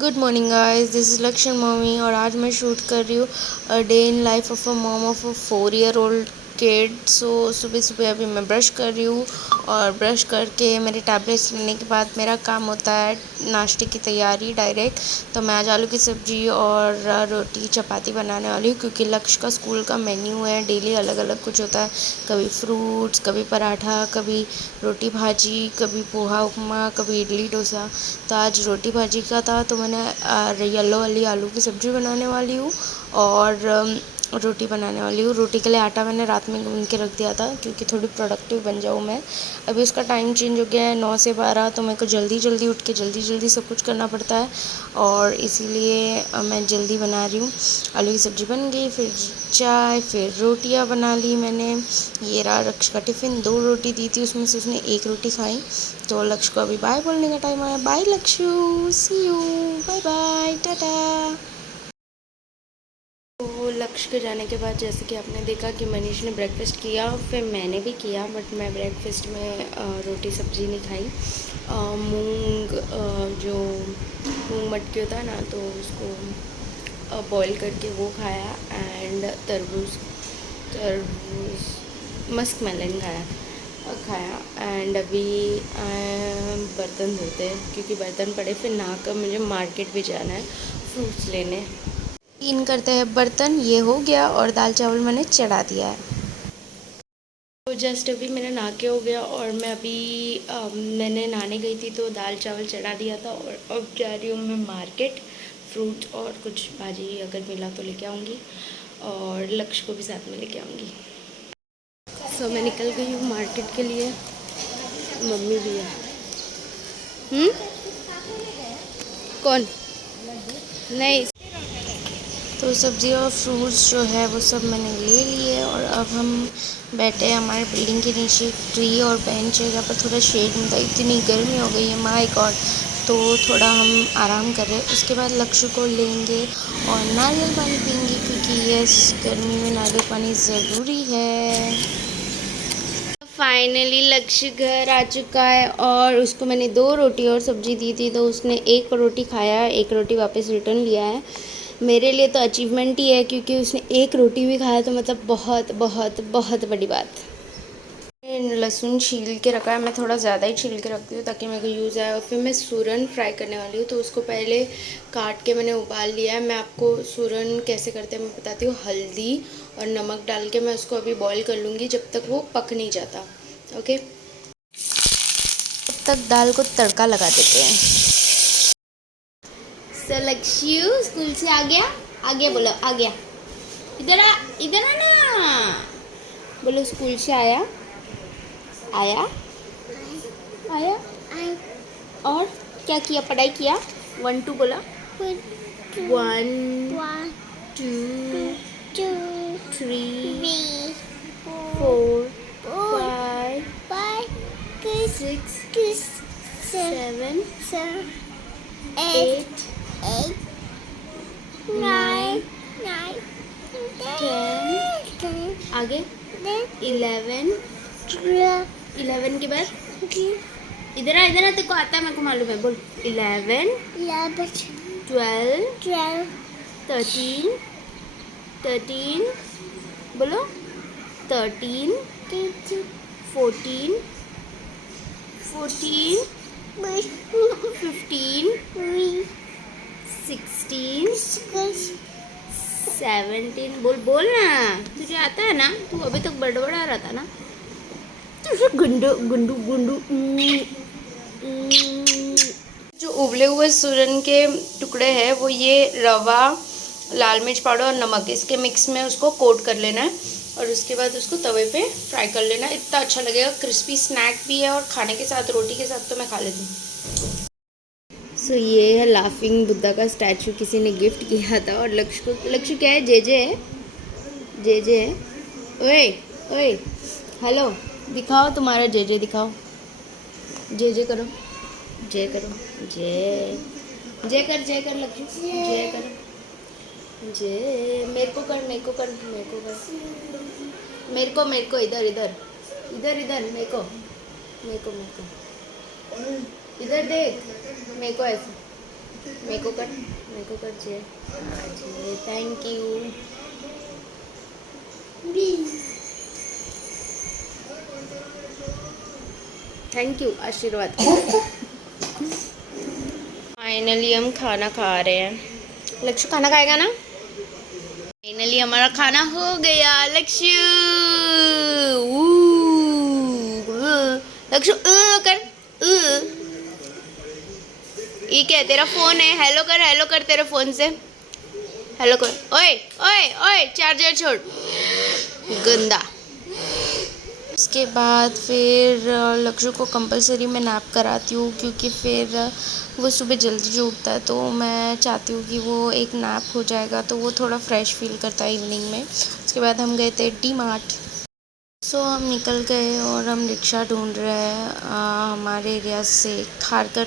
Good morning guys, this is Lakshman mummy और आज मैं शूट कर रही हूँ a day in life of a mom of a 4 year old kid. So सुबह सुबह अभी मैं ब्रश कर रही हूँ और ब्रश करके मेरे टैबलेट्स लेने के बाद मेरा काम होता है नाश्ते की तैयारी डायरेक्ट। तो मैं आज आलू की सब्ज़ी और रोटी चपाती बनाने वाली हूँ क्योंकि लक्ष्य का स्कूल का मेन्यू है, डेली अलग अलग कुछ होता है। कभी फ्रूट्स, कभी पराठा, कभी रोटी भाजी, कभी पोहा उपमा, कभी इडली डोसा। तो आज रोटी भाजी का था तो मैंने येलो वाली आलू की सब्ज़ी बनाने वाली हूँ और रोटी बनाने वाली हूँ। रोटी के लिए आटा मैंने रात में गूंद के रख दिया था क्योंकि थोड़ी प्रोडक्टिव बन जाऊँ मैं। अभी उसका टाइम चेंज हो गया है 9 से 12, तो मेरे को जल्दी जल्दी उठ के जल्दी जल्दी सब कुछ करना पड़ता है और इसीलिए मैं जल्दी बना रही हूँ। आलू की सब्ज़ी बन गई, फिर चाय, फिर रोटियाँ बना ली मैंने। ये रहा लक्ष्य का टिफ़िन, 2 रोटी दी थी उसमें से उसने 1 रोटी खाई। तो लक्ष्य को अभी बाय बोलने का टाइम आया। बाय लक्ष्य, सी यू, बाय बाय, टाटा। तो लक्ष्य के जाने के बाद जैसे कि आपने देखा कि मनीष ने ब्रेकफास्ट किया, फिर मैंने भी किया, बट मैं ब्रेकफास्ट में रोटी सब्ज़ी नहीं खाई। मूंग जो मूंग मटकी होता है ना, तो उसको बॉईल करके वो खाया एंड तरबूज मस्क मेलन खाया एंड अभी बर्तन धोते हैं क्योंकि बर्तन पड़े। फिर नहाकर मुझे मार्केट भी जाना है फ्रूट्स लेने। क्लीन करते हैं बर्तन, ये हो गया और दाल चावल मैंने चढ़ा दिया है। तो जस्ट अभी मेरा नहा के हो गया और मैं अभी मैंने नहाने गई थी तो दाल चावल चढ़ा दिया था और अब जा रही हूँ मैं मार्केट। फ्रूट और कुछ भाजी अगर मिला तो लेके आऊँगी और लक्ष्य को भी साथ में लेके आऊँगी। सो मैं निकल गई हूँ मार्केट के लिए, मम्मी भी है। कौन? नहीं। तो सब्ज़ी और फ्रूट्स जो है वो सब मैंने ले लिए और अब हम बैठे हैं हमारे बिल्डिंग के नीचे। ट्री और बेंच है जहाँ पर थोड़ा शेड मिलता है। इतनी गर्मी हो गई है माय गॉड, तो थोड़ा हम आराम कर रहे हैं। उसके बाद लक्ष्य को लेंगे और नारियल पानी पियेंगे क्योंकि यस, गर्मी में नारियल पानी ज़रूरी है। फाइनली लक्ष्य घर आ चुका है और उसको मैंने 2 रोटी और सब्ज़ी दी थी तो उसने 1 रोटी खाया, 1 रोटी वापस रिटर्न लिया है। मेरे लिए तो अचीवमेंट ही है क्योंकि उसने 1 रोटी भी खाया, तो मतलब बहुत बहुत बहुत बड़ी बात। लहसुन छील के रखा है, मैं थोड़ा ज़्यादा ही छील के रखती हूँ ताकि मेरे को यूज़ आए। और फिर मैं सूरन फ्राई करने वाली हूँ तो उसको पहले काट के मैंने उबाल लिया है। मैं आपको सूरन कैसे करते हैं मैं बताती हूँ। हल्दी और नमक डाल के मैं उसको अभी बॉईल कर लूँगी जब तक वो पक नहीं जाता। ओके, तब तक दाल को तड़का लगा देते हैं। लक्ष्य स्कूल से आ गया? आ गया बोलो, आ गया। इधर आ, इधर आना। बोलो स्कूल से आया? आया? आया? और क्या किया? पढ़ाई किया? 1 2 बोला। 1 2 3 4 5 6 7 8 9 10 आगे 11 के बाद इधर आ तेरे को आता है, मेरे को मालूम है। बोल 11 12 13 बोलो 13 14 15 16 17 बोल ना, तुझे आता है ना? तू अभी तक बड़बड़ा रहा था ना। गुंडू गुंडू गुंडू। जो उबले हुए सूरन के टुकड़े हैं वो ये रवा, लाल मिर्च पाउडर और नमक, इसके मिक्स में उसको कोट कर लेना है और उसके बाद उसको तवे पे फ्राई कर लेना। इतना अच्छा लगेगा, क्रिस्पी स्नैक भी है और खाने के साथ, रोटी के साथ तो मैं खा लेती हूँ। सो ये है लाफिंग बुद्धा का स्टैचू, किसी ने गिफ्ट किया था। और लक्ष्य क्या है? जे है, जे है। ओए ओए, हेलो, दिखाओ तुम्हारा जे दिखाओ। जे करो, जय करो, जय कर लक्ष्य, जय कर, जय। मेरे को कर, इधर मेरे को इधर देख, मेरे को ऐसे मेरे को कर चाहिए। हाँ जी, थैंक यू। थैंक यू आशीर्वाद। फाइनली हम खाना खा रहे हैं। लक्ष्य खाना खाएगा ना? फाइनली हमारा खाना हो गया। लक्ष्य लक्ष्य कर ये क्या है? तेरा फोन है। हेलो कर तेरे फोन से हेलो कर। ओए ओए ओए चार्जर छोड़ गंदा। उसके बाद फिर लक्ष्य को कंपलसरी मैं नैप कराती हूँ, क्योंकि फिर वो सुबह जल्दी जो उठता है, तो मैं चाहती हूँ कि वो एक नैप हो जाएगा तो वो थोड़ा फ्रेश फील करता है इवनिंग में। उसके बाद हम गए थे डी मार्ट। सो हम निकल गए और हम रिक्शा ढूंढ रहे हैं हमारे एरिया से खारकर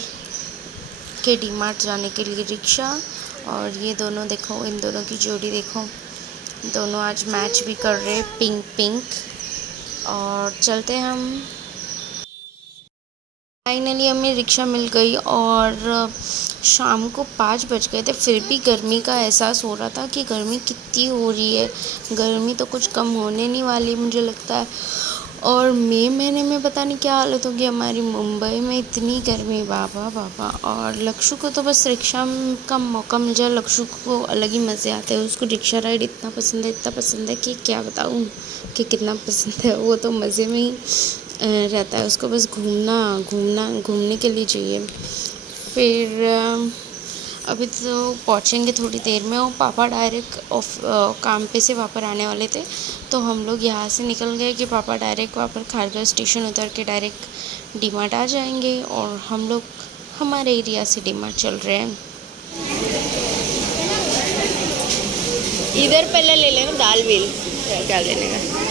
के डी मार्ट जाने के लिए रिक्शा। और ये दोनों देखो, इन दोनों की जोड़ी देखो, दोनों आज मैच भी कर रहे पिंक पिंक। और चलते हैं हम। फाइनली हमें रिक्शा मिल गई और शाम को 5 बज गए थे, फिर भी गर्मी का एहसास हो रहा था कि गर्मी कितनी हो रही है। गर्मी तो कुछ कम होने नहीं वाली मुझे लगता है। और मई महीने में पता नहीं क्या हालत होगी हमारी मुंबई में, इतनी गर्मी बाबा बाबा। और लक्ष्य को तो बस रिक्शा का मौका मिल जाए, लक्ष्य को अलग ही मज़े आते हैं। उसको रिक्शा राइड इतना पसंद है कि क्या बताऊँ कि कितना पसंद है। वो तो मज़े में ही रहता है, उसको बस घूमने के लिए चाहिए। फिर अभी तो पहुँचेंगे थोड़ी देर में, और पापा डायरेक्ट काम पे से वापस आने वाले थे, तो हम लोग यहाँ से निकल गए कि पापा डायरेक्ट वापस खारघर स्टेशन उतर के डायरेक्ट डी मार्ट आ जाएंगे। और हम लोग हमारे एरिया से डी मार्ट चल रहे हैं। इधर पहले ले लेना दाल बिल, क्या लेने का।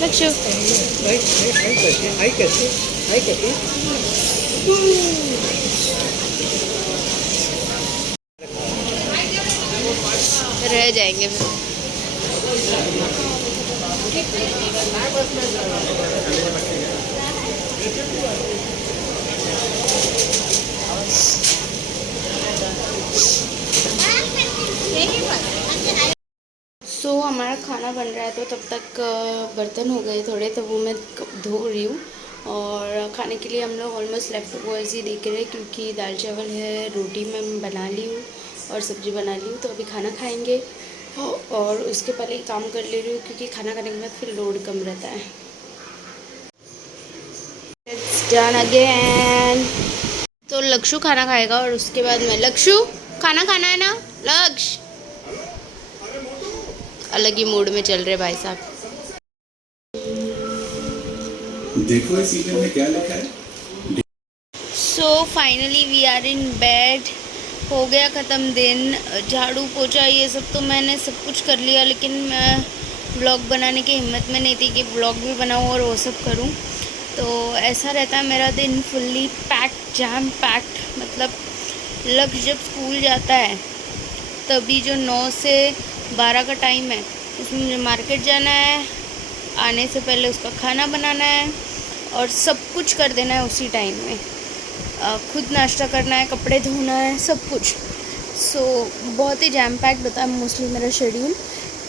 लक्ष्य रह जाएंगे फिर। हमारा खाना बन रहा है, तो तब तक बर्तन हो गए थोड़े, तो वो मैं धो रही हूँ। और खाने के लिए हम लोग ऑलमोस्ट लेफ्ट ओवर्स ही देख रहे हैं, क्योंकि दाल चावल है, रोटी मैं बना ली हूँ और सब्ज़ी बना ली हूँ। तो अभी खाना खाएंगे और उसके पहले ही काम कर ले रही हूँ, क्योंकि खाना खाने के बाद फिर लोड कम रहता है। It's done again। तो लक्ष्य खाना खाएगा और उसके बाद मैं। लक्ष्य खाना खाना है ना? लक्ष्य अलग ही मूड में चल रहे भाई साहब। देखो इस ईमेल में क्या लिखा है। So finally we are in bed. हो गया ख़त्म दिन। झाड़ू पोछा ये सब तो मैंने सब कुछ कर लिया, लेकिन मैं व्लॉग बनाने की हिम्मत में नहीं थी कि व्लॉग भी बनाऊँ और वो सब करूँ। तो ऐसा रहता है मेरा दिन, फुल्ली पैक्ड, जैम पैक्ड। मतलब लक्ष्य जब स्कूल जाता है तभी जो 9 से 12 का टाइम है, उसमें मुझे मार्केट जाना है, आने से पहले उसका खाना बनाना है और सब कुछ कर देना है उसी टाइम में। खुद नाश्ता करना है, कपड़े धोना है, सब कुछ। सो बहुत ही जैम पैक्ड होता है मोस्टली मेरा शेड्यूल।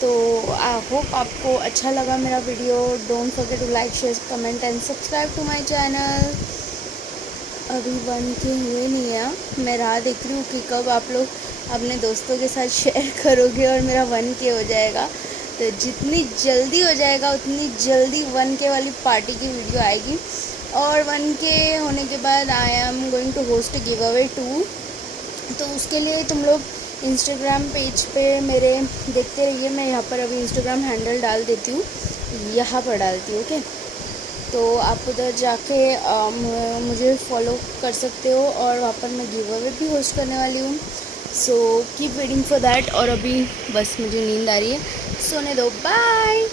तो आई होप आपको अच्छा लगा मेरा video. Don't forget to like, share, comment and subscribe to my channel. अभी 1K हुए नहीं है, मैं राह देख रही हूँ कि कब आप लोग अपने दोस्तों के साथ शेयर करोगे और मेरा 1K हो जाएगा। तो जितनी जल्दी हो जाएगा उतनी जल्दी 1K वाली पार्टी की वीडियो आएगी। और 1K होने के बाद I am going to host a giveaway too. तो उसके लिए तुम लोग इंस्टाग्राम पेज पे मेरे देखते रहिए। मैं यहाँ पर अभी इंस्टाग्राम हैंडल डाल देती हूँ, यहाँ पर डालती हूँ, ओके। तो आप उधर जाके मुझे फॉलो कर सकते हो, और वहाँ पर मैं गिव अवे भी होस्ट करने वाली हूँ। So keep waiting for that. और अभी बस मुझे नींद आ रही है, सोने दो, बाय।